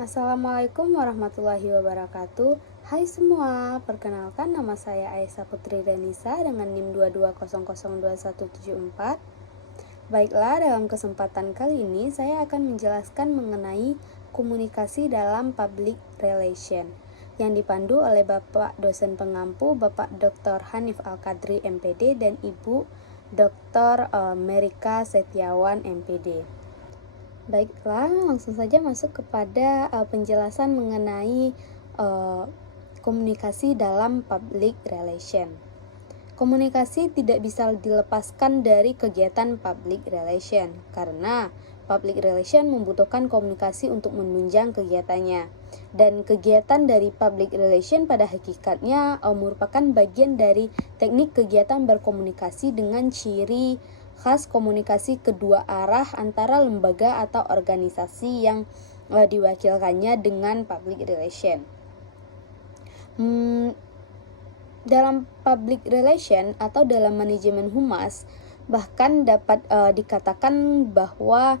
Assalamualaikum warahmatullahi wabarakatuh. Hai semua, perkenalkan nama saya Aisyah Putri Danisa dengan NIM 220022174. Baiklah, dalam kesempatan kali ini saya akan menjelaskan mengenai komunikasi dalam public relation yang dipandu oleh Bapak dosen pengampu Bapak Dr. Hanif Al-Qadri MPD dan Ibu Dr. Merika Setiawan MPD. Baiklah, langsung saja masuk kepada penjelasan mengenai komunikasi dalam public relation. Komunikasi tidak bisa dilepaskan dari kegiatan public relation karena public relation membutuhkan komunikasi untuk menunjang kegiatannya. Dan kegiatan dari public relation pada hakikatnya merupakan bagian dari teknik kegiatan berkomunikasi dengan ciri khas komunikasi kedua arah antara lembaga atau organisasi yang diwakilkannya dengan public relation. Dalam public relation atau dalam manajemen humas, bahkan dapat dikatakan bahwa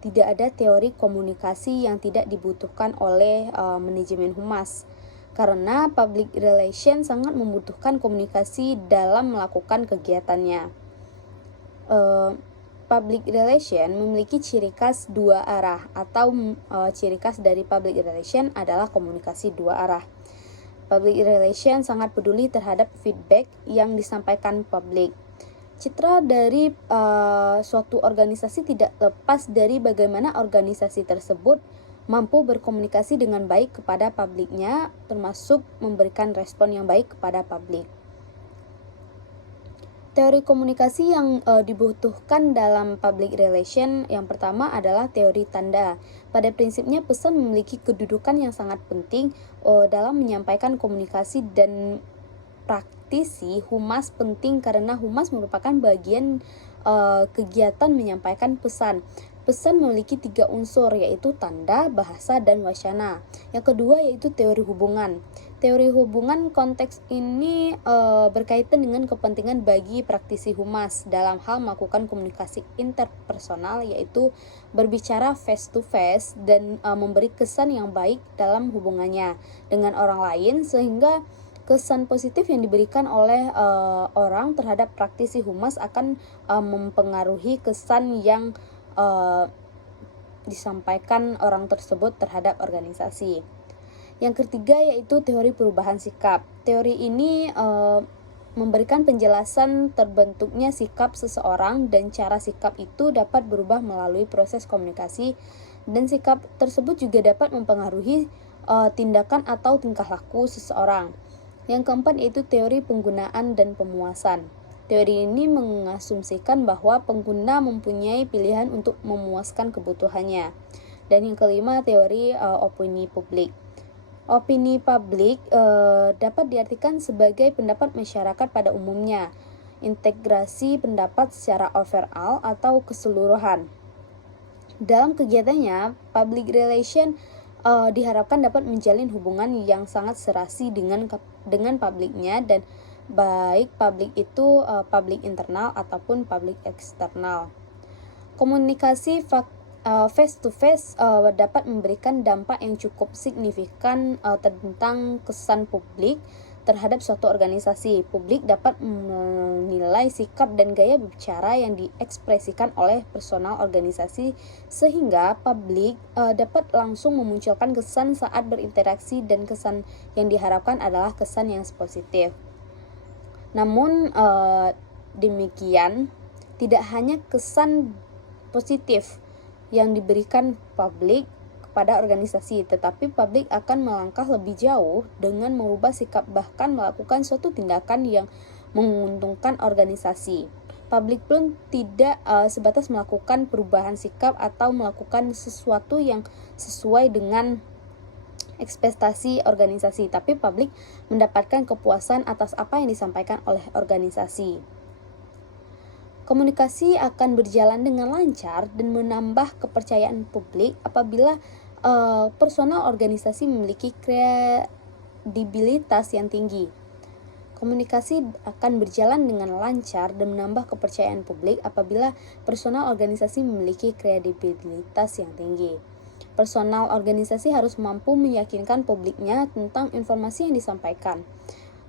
tidak ada teori komunikasi yang tidak dibutuhkan oleh manajemen humas. Karena public relation sangat membutuhkan komunikasi dalam melakukan kegiatannya. Public relation memiliki ciri khas dua arah atau ciri khas dari public relation adalah komunikasi dua arah. Public relation sangat peduli terhadap feedback yang disampaikan publik. Citra dari suatu organisasi tidak lepas dari bagaimana organisasi tersebut mampu berkomunikasi dengan baik kepada publiknya, termasuk memberikan respon yang baik kepada publik. Teori komunikasi yang dibutuhkan dalam public relation yang pertama adalah teori tanda. Pada prinsipnya pesan memiliki kedudukan yang sangat penting dalam menyampaikan komunikasi, dan praktisi humas penting karena humas merupakan bagian kegiatan menyampaikan pesan. Pesan memiliki 3 unsur, yaitu tanda, bahasa, dan wacana. Yang kedua yaitu teori hubungan. Teori hubungan konteks ini berkaitan dengan kepentingan bagi praktisi humas dalam hal melakukan komunikasi interpersonal, yaitu berbicara face to face dan memberi kesan yang baik dalam hubungannya dengan orang lain, sehingga kesan positif yang diberikan oleh orang terhadap praktisi humas akan mempengaruhi kesan yang disampaikan orang tersebut terhadap organisasi. Yang ketiga yaitu teori perubahan sikap. Teori ini memberikan penjelasan terbentuknya sikap seseorang dan cara sikap itu dapat berubah melalui proses komunikasi, dan sikap tersebut juga dapat mempengaruhi tindakan atau tingkah laku seseorang. Yang keempat yaitu teori penggunaan dan pemuasan. Teori ini mengasumsikan bahwa pengguna mempunyai pilihan untuk memuaskan kebutuhannya. Dan yang kelima, teori opini publik. Opini publik dapat diartikan sebagai pendapat masyarakat pada umumnya, integrasi pendapat secara overall atau keseluruhan. Dalam kegiatannya, public relation diharapkan dapat menjalin hubungan yang sangat serasi dengan publiknya, dan baik publik itu publik internal ataupun publik eksternal. Komunikasi face to face dapat memberikan dampak yang cukup signifikan tentang kesan publik terhadap suatu organisasi. Publik dapat menilai sikap dan gaya berbicara yang diekspresikan oleh personal organisasi, sehingga publik dapat langsung memunculkan kesan saat berinteraksi, dan kesan yang diharapkan adalah kesan yang positif. Namun demikian, tidak hanya kesan positif yang diberikan publik kepada organisasi, tetapi publik akan melangkah lebih jauh dengan merubah sikap, bahkan melakukan suatu tindakan yang menguntungkan organisasi. Publik pun tidak sebatas melakukan perubahan sikap atau melakukan sesuatu yang sesuai dengan ekspektasi organisasi, tapi publik mendapatkan kepuasan atas apa yang disampaikan oleh organisasi. Komunikasi akan berjalan dengan lancar dan menambah kepercayaan publik apabila personal organisasi memiliki kredibilitas yang tinggi. Komunikasi akan berjalan dengan lancar dan menambah kepercayaan publik apabila personal organisasi memiliki kredibilitas yang tinggi. Personal organisasi harus mampu meyakinkan publiknya tentang informasi yang disampaikan.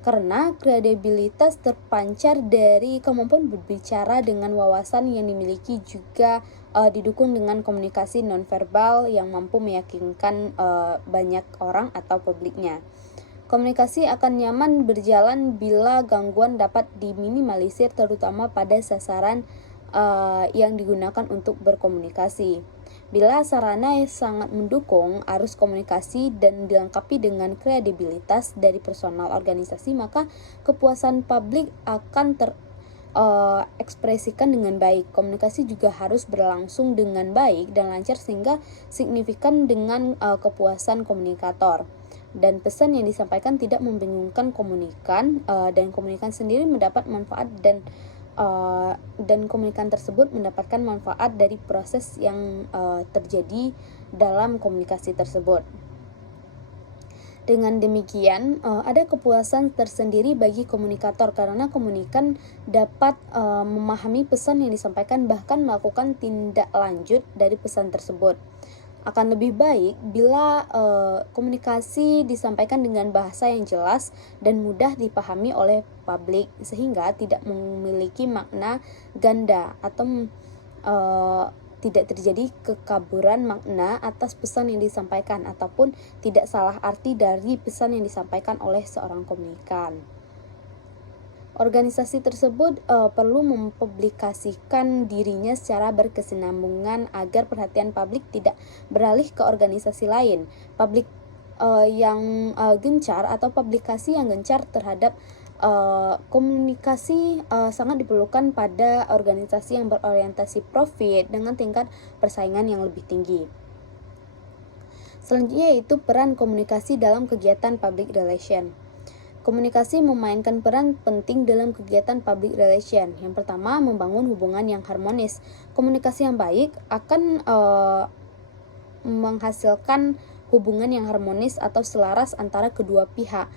Karena kredibilitas terpancar dari kemampuan berbicara dengan wawasan yang dimiliki, juga didukung dengan komunikasi nonverbal yang mampu meyakinkan banyak orang atau publiknya. Komunikasi akan nyaman berjalan bila gangguan dapat diminimalisir, terutama pada sasaran yang digunakan untuk berkomunikasi. Bila sarana sangat mendukung arus komunikasi dan dilengkapi dengan kredibilitas dari personal organisasi, maka kepuasan publik akan terekspresikan dengan baik. Komunikasi juga harus berlangsung dengan baik dan lancar sehingga signifikan dengan kepuasan komunikator. Dan pesan yang disampaikan tidak membingungkan komunikan, dan komunikan sendiri mendapat manfaat dan komunikan tersebut mendapatkan manfaat dari proses yang terjadi dalam komunikasi tersebut. Dengan demikian, ada kepuasan tersendiri bagi komunikator karena komunikan dapat memahami pesan yang disampaikan, bahkan melakukan tindak lanjut dari pesan tersebut. Akan lebih baik bila komunikasi disampaikan dengan bahasa yang jelas dan mudah dipahami oleh publik, sehingga tidak memiliki makna ganda atau tidak terjadi kekaburan makna atas pesan yang disampaikan, ataupun tidak salah arti dari pesan yang disampaikan oleh seorang komunikan. Organisasi tersebut perlu mempublikasikan dirinya secara berkesinambungan agar perhatian publik tidak beralih ke organisasi lain. Publik yang gencar atau publikasi yang gencar terhadap komunikasi sangat diperlukan pada organisasi yang berorientasi profit dengan tingkat persaingan yang lebih tinggi. Selanjutnya yaitu peran komunikasi dalam kegiatan public relation. Komunikasi memainkan peran penting dalam kegiatan public relation. Yang pertama, membangun hubungan yang harmonis. Komunikasi yang baik akan menghasilkan hubungan yang harmonis atau selaras antara kedua pihak.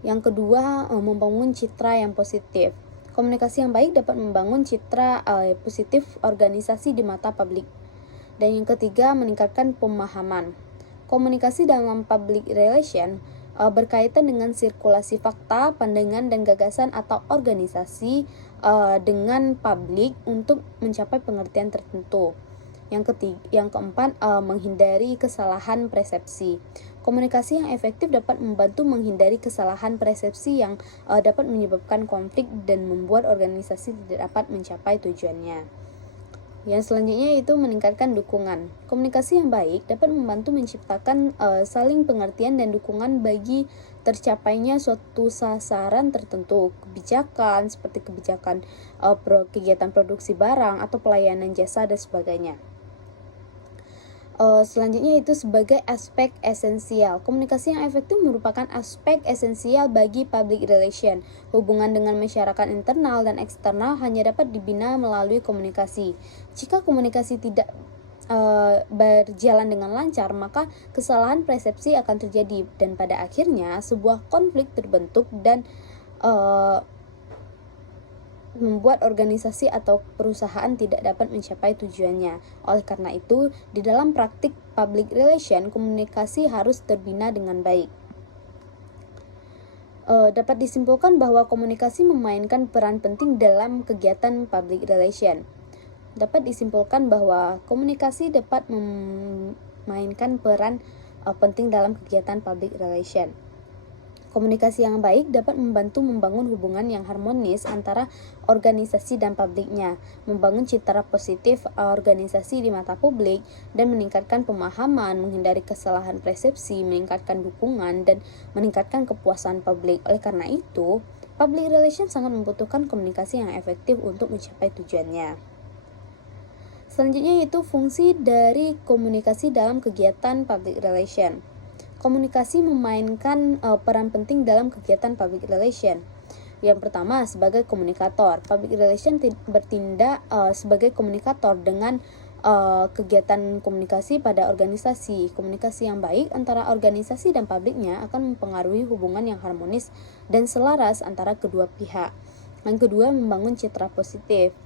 Yang kedua, membangun citra yang positif. Komunikasi yang baik dapat membangun citra positif organisasi di mata publik. Dan yang ketiga, meningkatkan pemahaman. Komunikasi dalam public relation berkaitan dengan sirkulasi fakta, pandangan, dan gagasan atau organisasi dengan publik untuk mencapai pengertian tertentu. Yang keempat, menghindari kesalahan persepsi. Komunikasi yang efektif dapat membantu menghindari kesalahan persepsi yang dapat menyebabkan konflik dan membuat organisasi tidak dapat mencapai tujuannya. Yang selanjutnya yaitu meningkatkan dukungan. Komunikasi yang baik dapat membantu menciptakan saling pengertian dan dukungan bagi tercapainya suatu sasaran tertentu. Kebijakan seperti kebijakan kegiatan produksi barang atau pelayanan jasa dan sebagainya. Selanjutnya itu sebagai aspek esensial. Komunikasi yang efektif merupakan aspek esensial bagi public relation. Hubungan dengan masyarakat internal dan eksternal hanya dapat dibina melalui komunikasi. Jika komunikasi tidak berjalan dengan lancar, maka kesalahan persepsi akan terjadi dan pada akhirnya sebuah konflik terbentuk dan membuat organisasi atau perusahaan tidak dapat mencapai tujuannya. Oleh karena itu, di dalam praktik public relation, komunikasi harus terbina dengan baik. Dapat disimpulkan bahwa komunikasi memainkan peran penting dalam kegiatan public relation. Dapat disimpulkan bahwa komunikasi dapat memainkan peran penting dalam kegiatan public relation. Komunikasi yang baik dapat membantu membangun hubungan yang harmonis antara organisasi dan publiknya, membangun citra positif organisasi di mata publik, dan meningkatkan pemahaman, menghindari kesalahan persepsi, meningkatkan dukungan, dan meningkatkan kepuasan publik. Oleh karena itu, public relations sangat membutuhkan komunikasi yang efektif untuk mencapai tujuannya. Selanjutnya yaitu fungsi dari komunikasi dalam kegiatan public relation. Komunikasi memainkan peran penting dalam kegiatan public relation. Yang pertama, sebagai komunikator. Public relation bertindak sebagai komunikator dengan kegiatan komunikasi pada organisasi. Komunikasi yang baik antara organisasi dan publiknya akan mempengaruhi hubungan yang harmonis dan selaras antara kedua pihak. Yang kedua, membangun citra positif.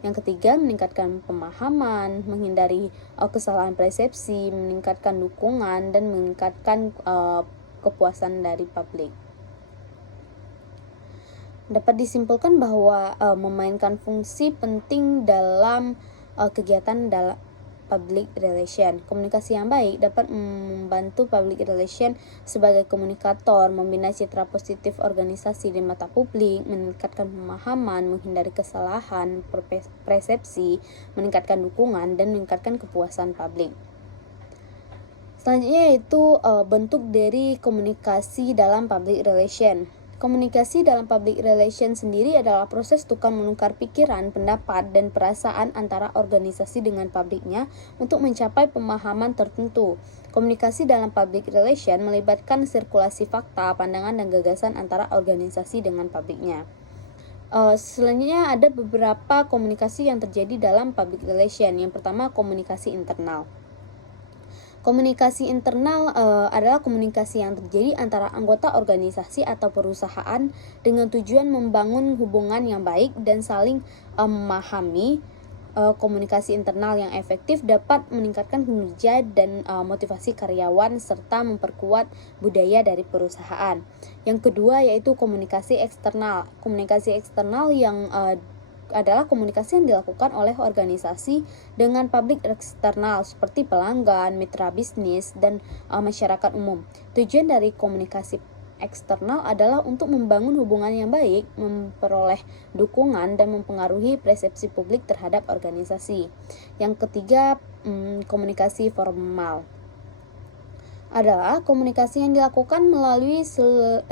Yang ketiga, meningkatkan pemahaman, menghindari kesalahan persepsi, meningkatkan dukungan, dan meningkatkan kepuasan dari publik. Dapat disimpulkan bahwa memainkan fungsi penting dalam kegiatan dalam public relation. Komunikasi yang baik dapat membantu public relation sebagai komunikator, membina citra positif organisasi di mata publik, meningkatkan pemahaman, menghindari kesalahan persepsi, meningkatkan dukungan, dan meningkatkan kepuasan publik. Selanjutnya yaitu bentuk dari komunikasi dalam public relation. Komunikasi dalam public relation sendiri adalah proses tukar menukar pikiran, pendapat, dan perasaan antara organisasi dengan publiknya untuk mencapai pemahaman tertentu. Komunikasi dalam public relation melibatkan sirkulasi fakta, pandangan, dan gagasan antara organisasi dengan publiknya. Selanjutnya ada beberapa komunikasi yang terjadi dalam public relation. Yang pertama, komunikasi internal. Komunikasi internal adalah komunikasi yang terjadi antara anggota organisasi atau perusahaan dengan tujuan membangun hubungan yang baik dan saling memahami. Komunikasi internal yang efektif dapat meningkatkan kinerja dan motivasi karyawan serta memperkuat budaya dari perusahaan. Yang kedua yaitu komunikasi eksternal. Komunikasi eksternal yang adalah komunikasi yang dilakukan oleh organisasi dengan publik eksternal seperti pelanggan, mitra bisnis, dan masyarakat umum. Tujuan dari komunikasi eksternal adalah untuk membangun hubungan yang baik, memperoleh dukungan, dan mempengaruhi persepsi publik terhadap organisasi. Yang ketiga, komunikasi formal adalah komunikasi yang dilakukan melalui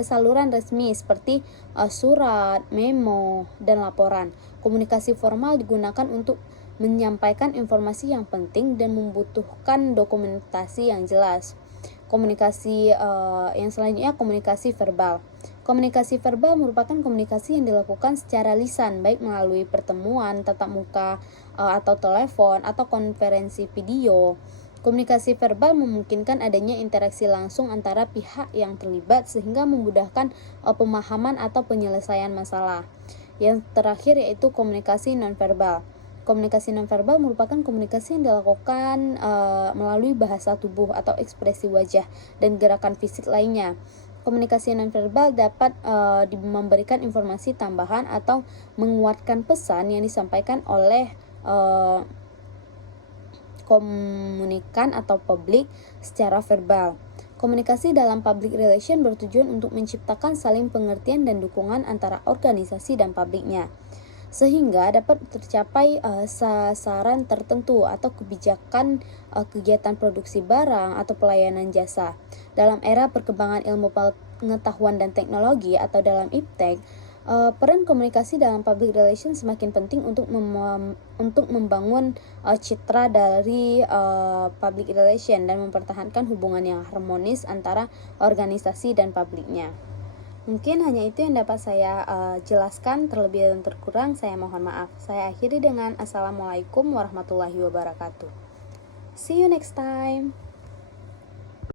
saluran resmi seperti surat, memo, dan laporan. Komunikasi formal digunakan untuk menyampaikan informasi yang penting dan membutuhkan dokumentasi yang jelas. Komunikasi yang selanjutnya, komunikasi verbal. Komunikasi verbal merupakan komunikasi yang dilakukan secara lisan, baik melalui pertemuan, tatap muka, atau telepon, atau konferensi video. Komunikasi verbal memungkinkan adanya interaksi langsung antara pihak yang terlibat sehingga memudahkan pemahaman atau penyelesaian masalah. Yang terakhir yaitu komunikasi nonverbal. Komunikasi nonverbal merupakan komunikasi yang dilakukan melalui bahasa tubuh atau ekspresi wajah dan gerakan fisik lainnya. Komunikasi nonverbal dapat memberikan informasi tambahan atau menguatkan pesan yang disampaikan oleh komunikan atau publik secara verbal. Komunikasi dalam public relation bertujuan untuk menciptakan saling pengertian dan dukungan antara organisasi dan publiknya, sehingga dapat tercapai sasaran tertentu atau kebijakan kegiatan produksi barang atau pelayanan jasa. Dalam era perkembangan ilmu pengetahuan dan teknologi atau dalam iptek, peran komunikasi dalam public relation semakin penting untuk membangun citra dari public relation dan mempertahankan hubungan yang harmonis antara organisasi dan publiknya. Mungkin hanya itu yang dapat saya jelaskan, terlebih dan terkurang saya mohon maaf. Saya akhiri dengan Assalamualaikum warahmatullahi wabarakatuh. See you next time.